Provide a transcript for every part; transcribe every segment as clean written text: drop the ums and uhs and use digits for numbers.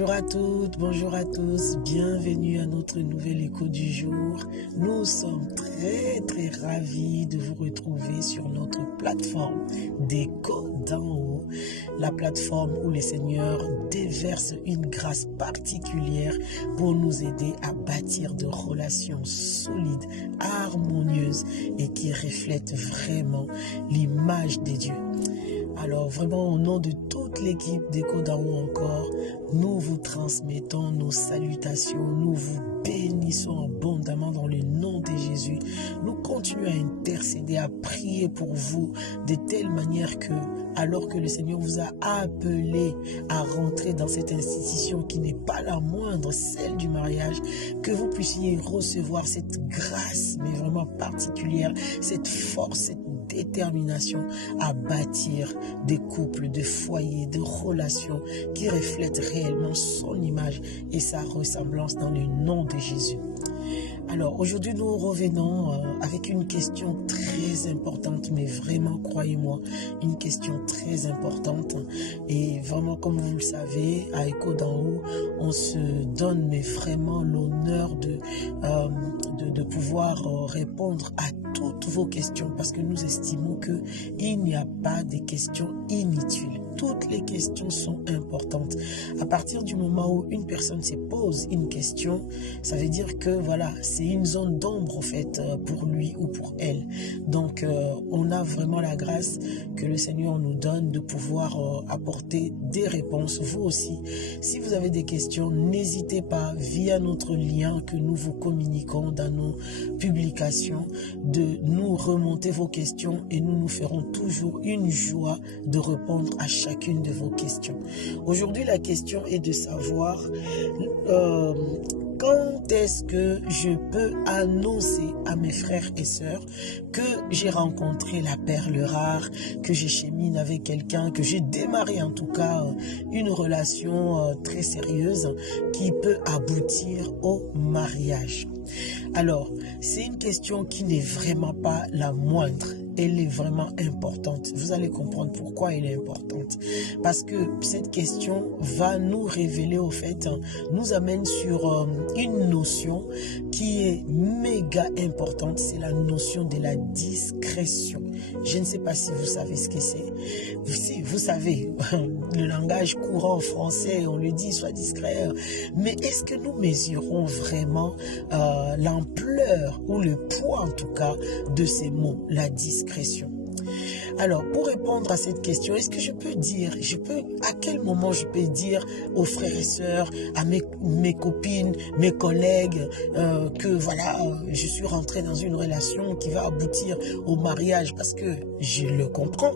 Bonjour à toutes, bonjour à tous, bienvenue à notre nouvel écho du jour. Nous sommes très ravis de vous retrouver sur notre plateforme d'écho d'en haut, la plateforme où le Seigneur déverse une grâce particulière pour nous aider à bâtir de relations solides, harmonieuses et qui reflètent vraiment l'image de Dieu. Alors vraiment au nom de toute l'équipe d'Écho d'en haut encore, nous vous transmettons nos salutations, nous vous bénissons abondamment dans le nom de Jésus. Nous continuons à intercéder, à prier pour vous de telle manière que, alors que le Seigneur vous a appelé à rentrer dans cette institution qui n'est pas la moindre, celle du mariage, que vous puissiez recevoir cette grâce, mais vraiment particulière, cette force, cette détermination à bâtir des couples, des foyers, des relations qui reflètent réellement son image et sa ressemblance dans le nom de Jésus. Alors aujourd'hui nous revenons avec une question très importante, mais vraiment croyez-moi, une question très importante et vraiment comme vous le savez, à Écho d'en haut, on se donne mais vraiment l'honneur de pouvoir répondre à toutes vos questions parce que nous estimons qu'il n'y a pas de questions inutiles. Toutes les questions sont importantes. À partir du moment où une personne se pose une question, ça veut dire que voilà, c'est une zone d'ombre en fait pour lui ou pour elle. Donc on a vraiment la grâce que le Seigneur nous donne de pouvoir apporter des réponses. Vous aussi, si vous avez des questions, n'hésitez pas via notre lien que nous vous communiquons dans nos publications de nous remonter vos questions et nous nous ferons toujours une joie de répondre à chacune de vos questions. Aujourd'hui, la question est de savoir quand est-ce que je peux annoncer à mes frères et sœurs que j'ai rencontré la perle rare, que j'ai chemine avec quelqu'un, que j'ai démarré en tout cas une relation très sérieuse qui peut aboutir au mariage. Alors, c'est une question qui n'est vraiment pas la moindre. Elle est vraiment importante. Vous allez comprendre pourquoi elle est importante. Parce que cette question va nous révéler, au fait, nous amène sur une notion qui est méga importante. C'est la notion de la discrétion. Je ne sais pas si vous savez ce que c'est. Si vous savez, le langage courant français, on le dit, sois discret. Mais est-ce que nous mesurons vraiment l'ampleur ou le poids en tout cas de ces mots, la discrétion? Alors, pour répondre à cette question, est-ce que je peux dire, à quel moment je peux dire aux frères et sœurs, à mes copines, mes collègues, que voilà, je suis rentré dans une relation qui va aboutir au mariage? Parce que je le comprends,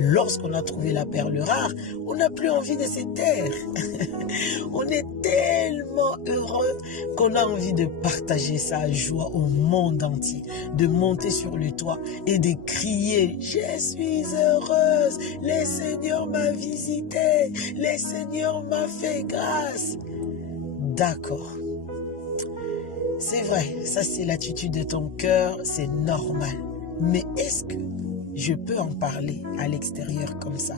lorsqu'on a trouvé la perle rare, on n'a plus envie de se taire. On est tellement heureux qu'on a envie de partager sa joie au monde entier, de monter sur le toit et de crier « Je suis heureuse, le Seigneur m'a visité, le Seigneur m'a fait grâce ». D'accord. C'est vrai, ça c'est l'attitude de ton cœur, c'est normal. Mais est-ce que je peux en parler à l'extérieur comme ça?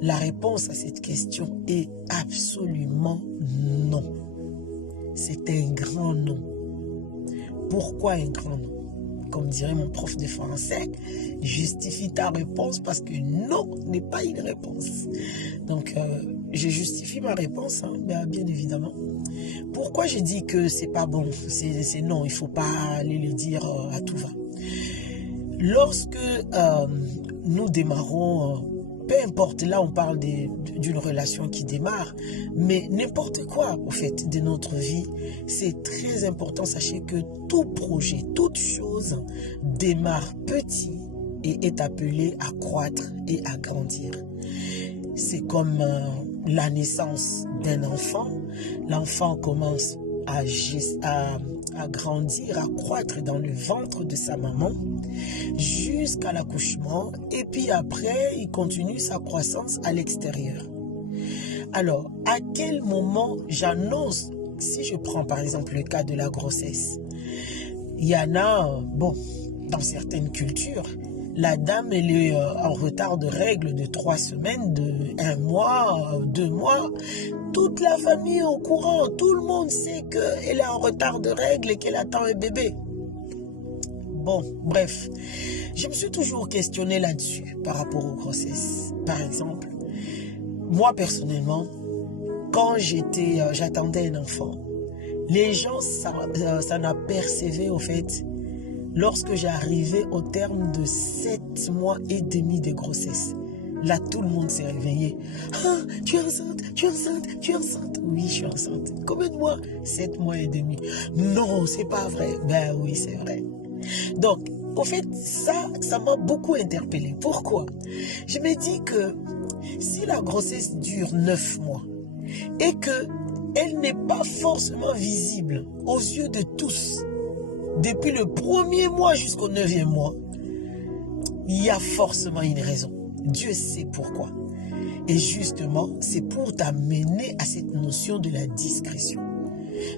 La réponse à cette question est absolument non. C'est un grand non. Pourquoi un grand non? Comme dirait mon prof de français, justifie ta réponse parce que non n'est pas une réponse. Donc, je justifie ma réponse, hein, bien évidemment. Pourquoi j'ai dit que c'est pas bon? C'est non, il faut pas aller le dire à tout va. Lorsque nous démarrons, peu importe, là on parle d'une relation qui démarre, mais n'importe quoi au fait de notre vie, c'est très important. Sachez que tout projet, toute chose démarre petit et est appelé à croître et à grandir. C'est comme la naissance d'un enfant. L'enfant commence à grandir, à croître dans le ventre de sa maman jusqu'à l'accouchement et puis après il continue sa croissance à l'extérieur. Alors à quel moment j'annonce? Si je prends par exemple le cas de la grossesse, il y en a, bon, dans certaines cultures, La dame, elle est en retard de règles de 3 semaines, de 1 mois, 2 mois. Toute la famille est au courant. Tout le monde sait qu'elle est en retard de règles et qu'elle attend un bébé. Bon, bref. Je me suis toujours questionné là-dessus par rapport aux grossesses. Par exemple, moi personnellement, quand j'attendais un enfant, les gens s'en apercevaient au fait lorsque j'arrivais au terme de 7 mois et demi de grossesse. Là, tout le monde s'est réveillé. Ah, tu es enceinte, tu es enceinte, tu es enceinte. Oui, je suis enceinte. Combien de mois? 7 mois et demi. Non, c'est pas vrai. Ben oui, c'est vrai. Donc, au fait, ça m'a beaucoup interpellé. Pourquoi? Je me dis que si la grossesse dure 9 mois et que elle n'est pas forcément visible aux yeux de tous, depuis le 1er mois jusqu'au 9e mois, il y a forcément une raison. Dieu sait pourquoi. Et justement, c'est pour t'amener à cette notion de la discrétion.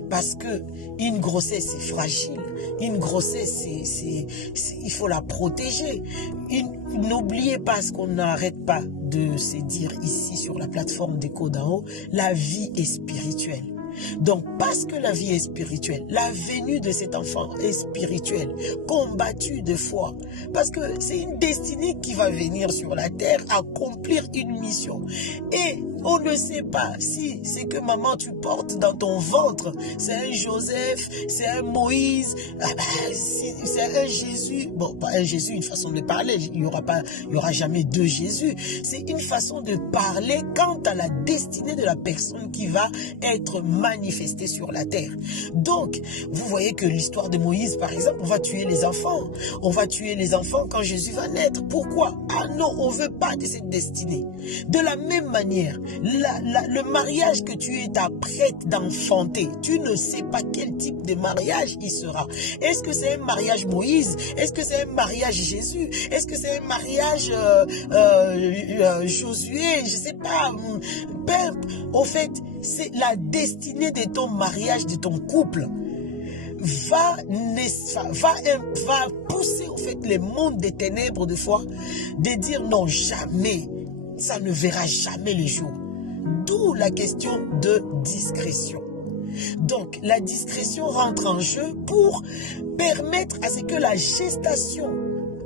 Parce que une grossesse, c'est fragile. Une grossesse, il faut la protéger. N'oubliez pas ce qu'on n'arrête pas de se dire ici sur la plateforme d'Echo d'en haut, la vie est spirituelle. Donc, parce que la vie est spirituelle, la venue de cet enfant est spirituelle, combattue de foi. Parce que c'est une destinée qui va venir sur la terre, accomplir une mission. Et on ne sait pas si c'est que maman tu portes dans ton ventre, c'est un Joseph, c'est un Moïse, c'est un Jésus. Bon, pas un Jésus, une façon de parler, il y aura jamais deux Jésus. C'est une façon de parler quant à la destinée de la personne qui va être manifestée sur la terre. Donc, vous voyez que l'histoire de Moïse, par exemple, on va tuer les enfants. On va tuer les enfants quand Jésus va naître. Pourquoi? Ah non, on ne veut pas de cette destinée. De la même manière, le mariage que tu t'apprêtes d'enfanter, tu ne sais pas quel type de mariage il sera. Est-ce que c'est un mariage Moïse? Est-ce que c'est un mariage Jésus? Est-ce que c'est un mariage Josué? Je ne sais pas. Au fait, c'est la destinée de ton mariage, de ton couple. Va pousser au fait les mondes des ténèbres de foi, de dire non, jamais, ça ne verra jamais le jour. D'où la question de discrétion. Donc, la discrétion rentre en jeu pour permettre à ce que la gestation,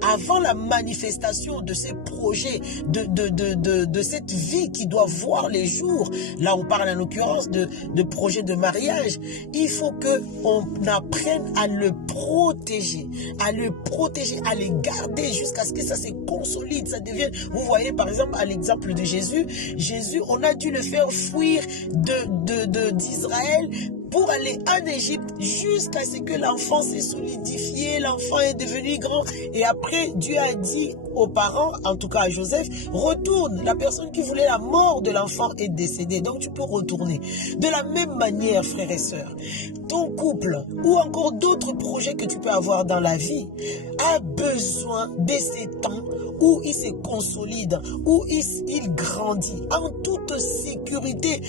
avant la manifestation de ces projets, de cette vie qui doit voir les jours, là on parle en l'occurrence de projets de mariage, il faut qu'on apprenne à le protéger, à le garder jusqu'à ce que ça se consolide, ça devienne, vous voyez par exemple à l'exemple de Jésus, on a dû le faire fuir d'Israël pour aller en Égypte jusqu'à ce que l'enfant s'est solidifié, l'enfant est devenu grand. Et après, Dieu a dit aux parents, en tout cas à Joseph, retourne. La personne qui voulait la mort de l'enfant est décédée, donc tu peux retourner. De la même manière, frères et sœurs, ton couple ou encore d'autres projets que tu peux avoir dans la vie a besoin de ces temps où il se consolide, où il grandit en toute sécurité,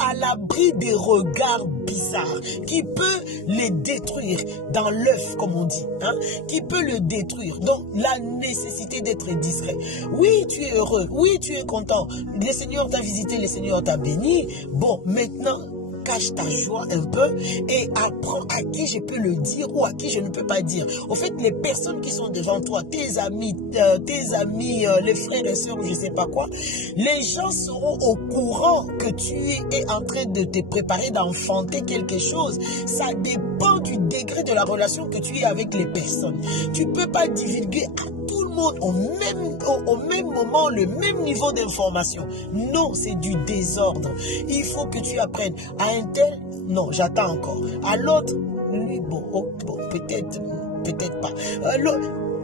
à l'abri des regards bizarres qui peut les détruire dans l'œuf, comme on dit, hein, qui peut le détruire. Donc, la nécessité d'être discret. Oui, tu es heureux, oui, tu es content. Le Seigneur t'a visité, le Seigneur t'a béni. Bon, maintenant, cache ta joie un peu et apprends à qui je peux le dire ou à qui je ne peux pas dire. Au fait, les personnes qui sont devant toi, tes amis, les frères et sœurs, je ne sais pas quoi, les gens seront au courant que tu es en train de te préparer d'enfanter quelque chose. Ça dépend du degré de la relation que tu es avec les personnes. Tu ne peux pas divulguer à tout le monde au même moment, le même niveau d'information. Non, c'est du désordre. Il faut que tu apprennes à un tel, non, j'attends encore. À l'autre, bon, peut-être pas.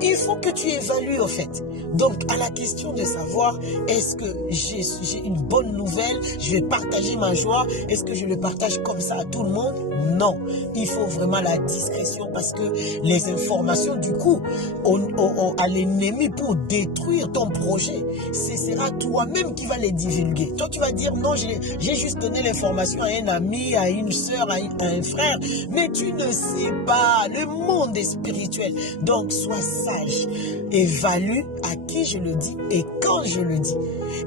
Il faut que tu évalues au fait. Donc, à la question de savoir, est-ce que j'ai une bonne nouvelle, je vais partager ma joie, est-ce que je le partage comme ça à tout le monde? Non. Il faut vraiment la discrétion parce que les informations, du coup, à l'ennemi pour détruire ton projet, ce sera toi-même qui va les divulguer. Toi, tu vas dire, non, j'ai juste donné l'information à un ami, à une soeur, à un frère, mais tu ne sais pas, le monde est spirituel. Donc, sois sage. message évalue à qui je le dis et quand je le dis.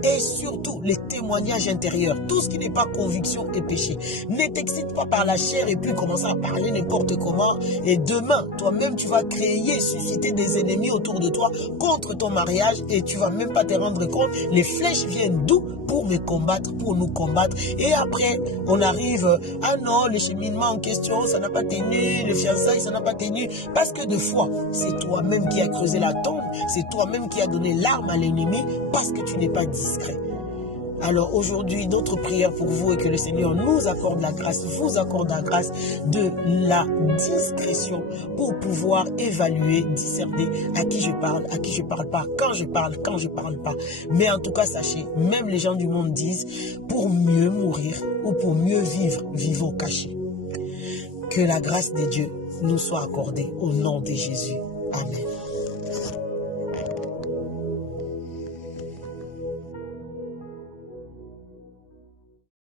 Et surtout, les témoignages intérieurs, tout ce qui n'est pas conviction et péché. Ne t'excite pas par la chair et puis commencer à parler n'importe comment. Et demain, toi-même, tu vas créer, susciter des ennemis autour de toi contre ton mariage et tu vas même pas te rendre compte. Les flèches viennent d'où? Pour me combattre, pour nous combattre. Et après, on arrive, ah non, le cheminement en question, ça n'a pas tenu, le fiançailles, ça n'a pas tenu. Parce que de fois, c'est toi-même qui as creusé la tombe, c'est toi-même qui as donné l'arme à l'ennemi parce que tu n'es pas discret. Alors aujourd'hui, notre prière pour vous est que le Seigneur nous accorde la grâce, vous accorde la grâce de la discrétion pour pouvoir évaluer, discerner à qui je parle pas, quand je parle pas. Mais en tout cas, sachez, même les gens du monde disent, pour mieux mourir ou pour mieux vivre, vivons cachés. Que la grâce de Dieu nous soit accordée au nom de Jésus. Amen.